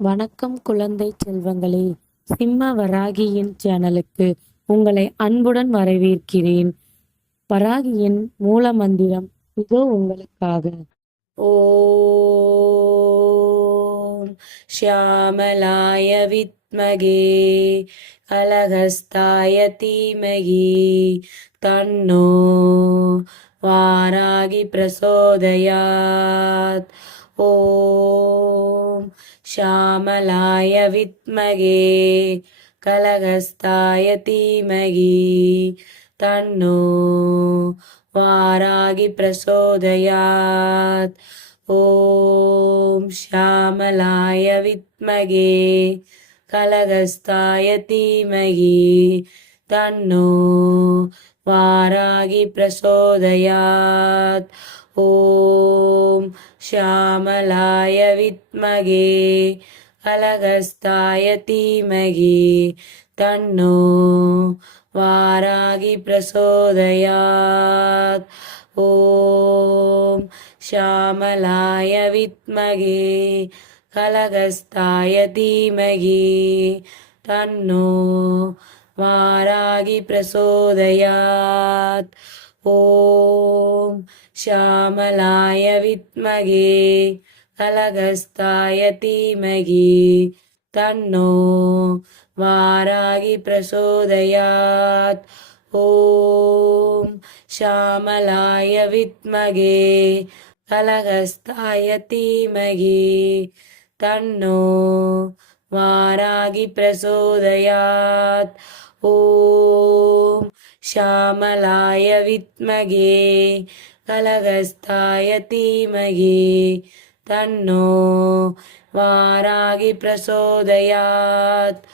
வணக்கம் குழந்தை செல்வங்களே சிம்ம வராகியின் சேனலுக்கு உங்களை அன்புடன் வரவேற்கிறேன். வராகியின் மூல மந்திரம் இதோ உங்களுக்காக. ஓம் ஷியாமலாய வித்மகே கலகஸ்தாய தீமகி தன்னோ வாராகி பிரசோதயாத். ஓ श्यामलाय विद्महे कलहस्ताय धीमहि तन्नो वारागि प्रचोदयात्। ॐ श्यामलाय विद्महे कलहस्ताय धीमहि तन्नो वारागि प्रचोदयात् ॐ श्यामलाय विद्महे कलहस्ताय धीमहि तन्नो वारागि प्रचोदयात्। ॐ श्यामलाय विद्महे कलहस्ताय धीमहि तन्नो वारागि प्रचोदयात् ॐ श्यामलाय विद्महे कलहस्ताय धीमहि तन्नो वारागि प्रचोदयात् ॐ श्यामलाय विद्महे कलहस्ताय धीमहि तन्नो वारागि प्रचोदयात् ॐ श्यामलाय कलहस्ताय धीमहि तन्नो वारागि प्रचोदयात्।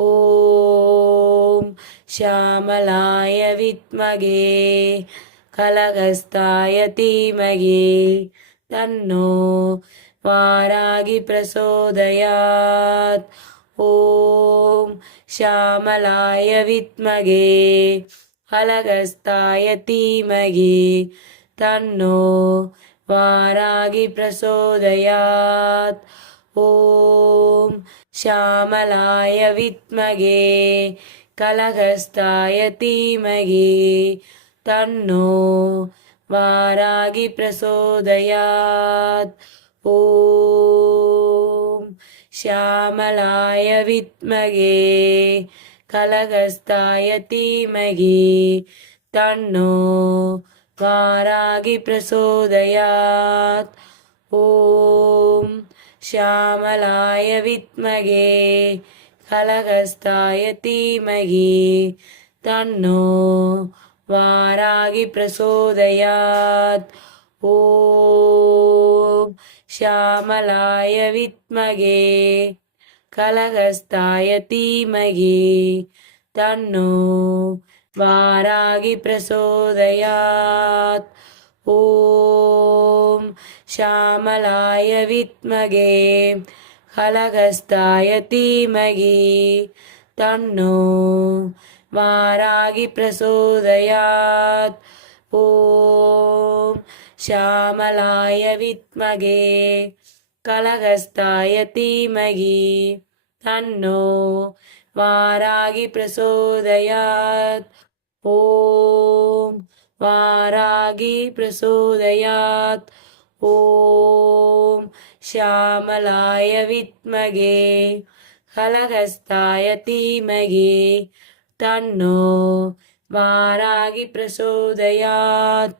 ॐ श्यामलाय कलहस्ताय धीमहि तन्नो वारागि प्रचोदयात्। ॐ श्यामलाय विद्महे कलहस्ताय धीमहि तन्नो वारागि प्रचोदयात् ॐ श्यामलाय विद्महे कलहस्ताय धीमहि तन्नो वारागि प्रचोदयात् ॐ श्यामलाय विद्महे कलहस्ताय धीमहि तन्नो वारागि प्रचोदयात् ॐ श्यामलाय विद्महे कलहस्ताय धीमहि तन्नो वारागि प्रचोदयात् ॐ श्यामलाय विद्महे कलहस्ताय धीमहि तन्नो वारागि प्रचोदयात् ॐ श्यामलाय विद्महे कलहस्ताय धीमहि तन्नो वारागि प्रचोदयात् ॐ श्यामलाय विद्महे कलहस्ताय धीमहि तन्नो वारागि प्रचोदयात्। ॐ वारागि प्रचोदयात्। ॐ श्यामलाय विद्महे कलहस्ताय धीमहि तन्नो वारागि प्रचोदयात्।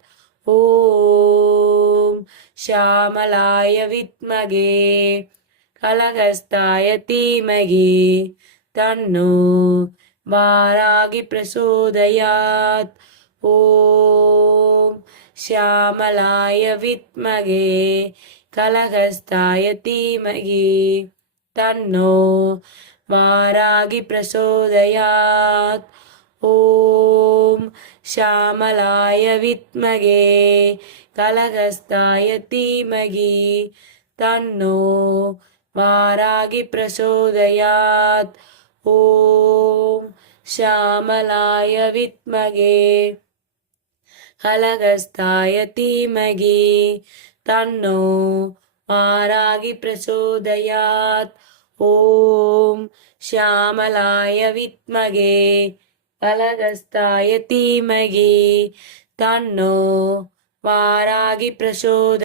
ॐ श्यामलाय विद्महे कलहस्ताय धीमहि तन्नो वारागि प्रचोदयात् ॐ श्यामलाय विद्महे कलहस्ताय धीमहि तन्नो वारागि प्रचोदयात् ॐ श्यामलाय विद्महे कलहस्ताय धीमहि तन्नो वारागि प्रचोदयात् ॐ श्यामलाय विद्महे कलहस्ताय धीमहि तन्नो वारागि प्रचोदयात् ॐ श्यामलाय विद्महे अलगस्ताय धीमहि तन्नो वारागि प्रचोदयात्